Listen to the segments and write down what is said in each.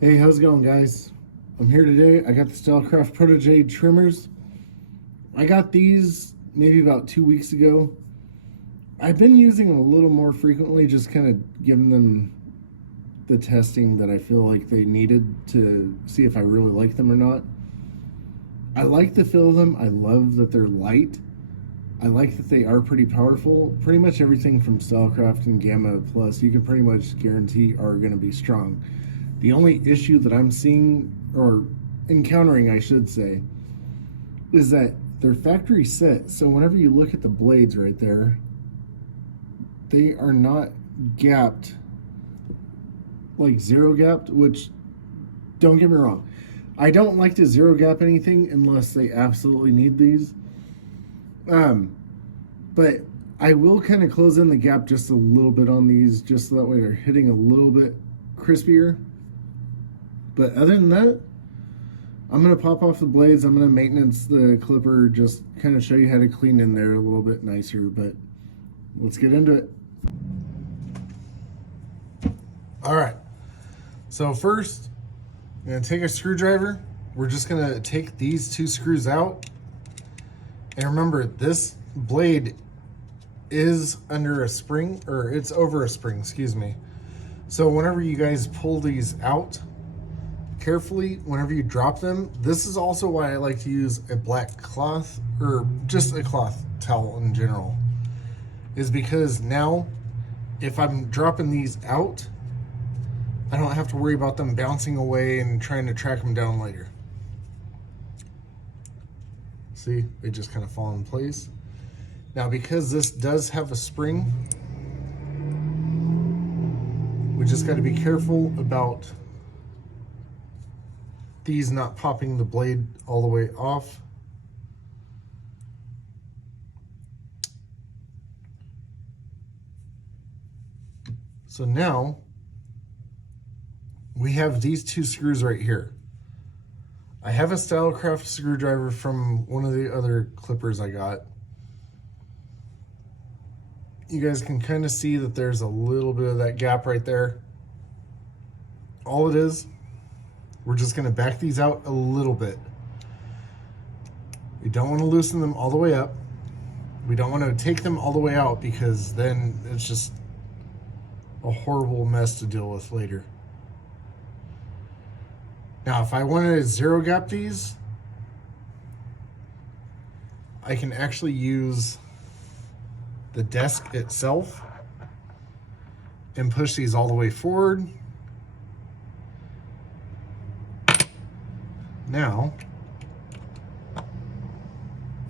Hey, how's it going, guys? I'm here today. I got the Stylecraft Protege trimmers. I got these maybe about 2 weeks ago. I've been using them a little more frequently, just kind of giving them the testing that I feel like they needed to see if I really like them or not. I like the feel of them. I love that they're light. I like that they are pretty powerful. Pretty much everything from Stylecraft and Gamma Plus, you can pretty much guarantee are going to be strong. The only issue that I'm seeing, or encountering, I should say, is that they're factory set. So whenever you look at the blades right there, they are not gapped, like zero gapped, which, don't get me wrong, I don't like to zero gap anything unless they absolutely need these. But I will kind of close in the gap just a little bit on these, just so that way they're hitting a little bit crispier. But other than that, I'm going to pop off the blades. I'm going to maintenance the clipper, just kind of show you how to clean in there a little bit nicer. But let's get into it. All right. So first, I'm going to take a screwdriver. We're just going to take these two screws out. And remember, this blade is under a spring, or it's over a spring, excuse me. So whenever you guys pull these out, carefully whenever you drop them. This is also why I like to use a black cloth, or just a cloth towel in general, is because now if I'm dropping these out, I don't have to worry about them bouncing away and trying to track them down later. See, they just kind of fall in place. Now because this does have a spring, we just got to be careful about these not popping the blade all the way off. So now we have these two screws right here. I have a Stylecraft screwdriver from one of the other clippers I got. You guys can kind of see that there's a little bit of that gap right there. All it is, we're just going to back these out a little bit. We don't want to loosen them all the way up. We don't want to take them all the way out, because then it's just a horrible mess to deal with later. Now, if I wanted to zero gap these, I can actually use the desk itself and push these all the way forward. Now,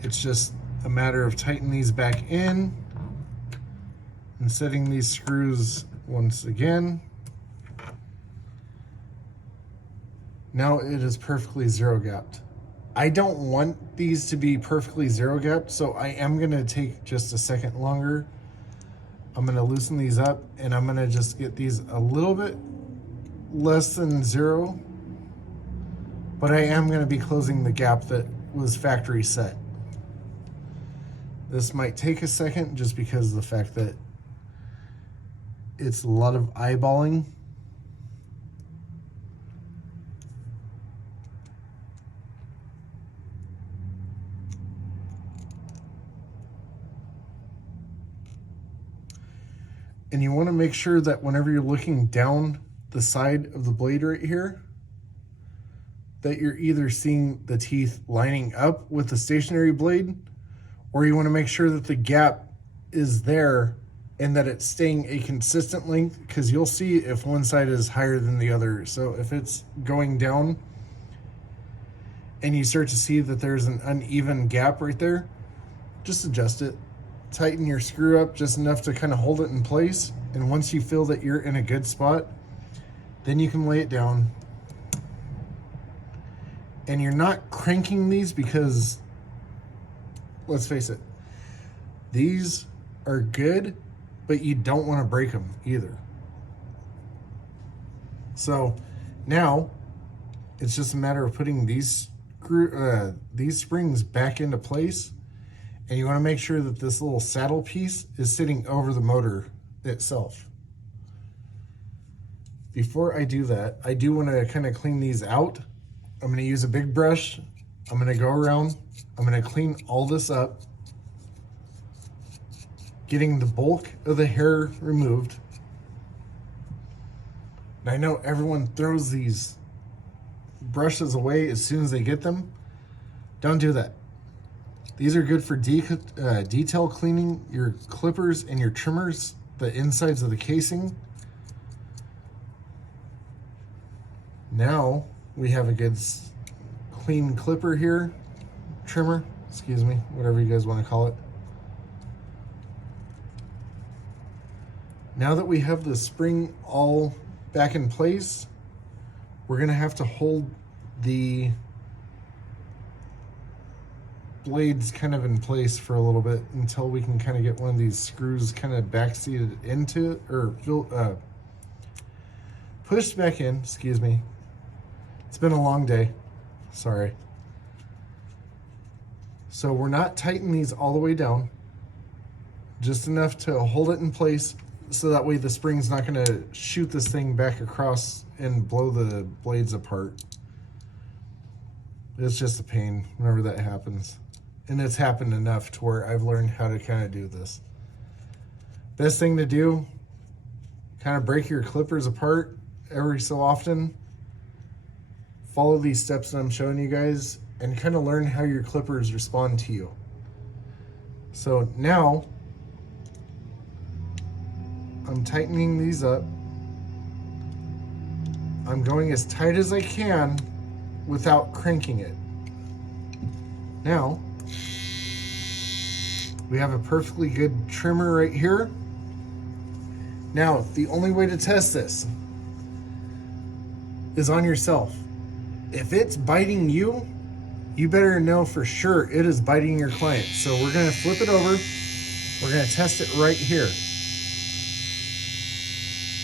it's just a matter of tightening these back in and setting these screws once again. Now it is perfectly zero gapped. I don't want these to be perfectly zero gapped, so I am gonna take just a second longer. I'm gonna loosen these up, and I'm gonna just get these a little bit less than zero, but I am gonna be closing the gap that was factory set. This might take a second just because of the fact that it's a lot of eyeballing. And you want to make sure that whenever you're looking down the side of the blade right here, that you're either seeing the teeth lining up with the stationary blade, or you want to make sure that the gap is there and that it's staying a consistent length, because you'll see if one side is higher than the other. So if it's going down and you start to see that there's an uneven gap right there, just adjust it. Tighten your screw up just enough to kind of hold it in place. And once you feel that you're in a good spot, then you can lay it down. And you're not cranking these, because let's face it, these are good, but you don't want to break them either. So now it's just a matter of putting these springs back into place. And you want to make sure that this little saddle piece is sitting over the motor itself. Before I do that, I do want to kind of clean these out. I'm going to use a big brush. I'm going to go around. I'm going to clean all this up, getting the bulk of the hair removed. And I know everyone throws these brushes away as soon as they get them. Don't do that. These are good for detail cleaning your clippers and your trimmers, the insides of the casing. Now we have a good clean clipper here, trimmer, excuse me, whatever you guys want to call it. Now that we have the spring all back in place, we're going to have to hold the blades kind of in place for a little bit until we can kind of get one of these screws kind of backseated into it, or pushed back in, excuse me. It's been a long day, sorry. So we're not tightening these all the way down, just enough to hold it in place so that way the spring's not going to shoot this thing back across and blow the blades apart. It's just a pain whenever that happens. And it's happened enough to where I've learned how to kind of do this. Best thing to do, kind of break your clippers apart every so often. Follow these steps that I'm showing you guys and kind of learn how your clippers respond to you. So now I'm tightening these up. I'm going as tight as I can without cranking it. Now we have a perfectly good trimmer right here. Now the only way to test this is on yourself. If it's biting you, you better know for sure it is biting your client. So we're gonna flip it over. We're gonna test it right here.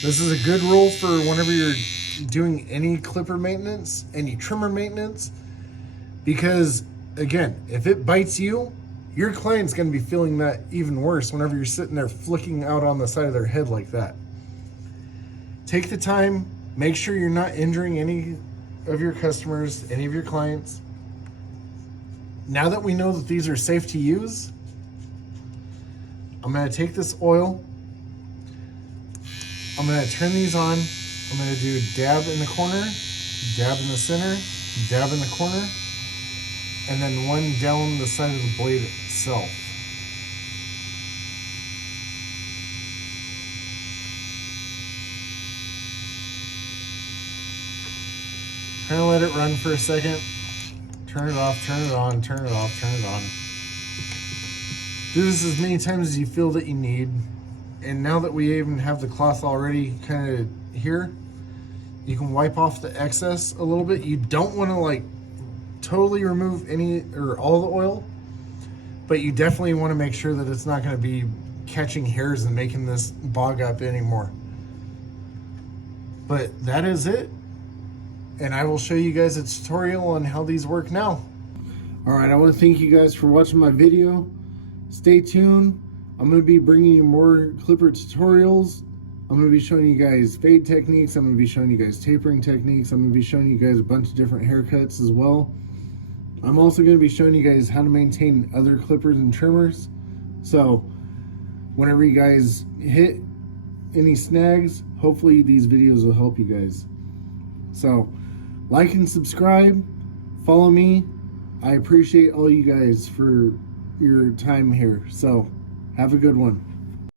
This is a good rule for whenever you're doing any clipper maintenance, any trimmer maintenance, because again, if it bites you, your client's gonna be feeling that even worse whenever you're sitting there flicking out on the side of their head like that. Take the time, make sure you're not injuring any of your customers, any of your clients. Now that we know that these are safe to use, I'm gonna take this oil, I'm gonna turn these on, I'm gonna do dab in the corner, dab in the center, dab in the corner, and then one down the side of the blade itself. Kind of let it run for a second. Turn it off, turn it on, turn it off, turn it on. Do this as many times as you feel that you need. And now that we even have the cloth already kind of here, you can wipe off the excess a little bit. You don't want to like totally remove any or all the oil, but you definitely want to make sure that it's not going to be catching hairs and making this bog up anymore. But that is it. And I will show you guys a tutorial on how these work now. All right, I want to thank you guys for watching my video. Stay tuned. I'm going to be bringing you more clipper tutorials. I'm going to be showing you guys fade techniques. I'm going to be showing you guys tapering techniques. I'm going to be showing you guys a bunch of different haircuts as well. I'm also going to be showing you guys how to maintain other clippers and trimmers. So whenever you guys hit any snags, hopefully these videos will help you guys. So like and subscribe, follow me. I appreciate all you guys for your time here. So have a good one.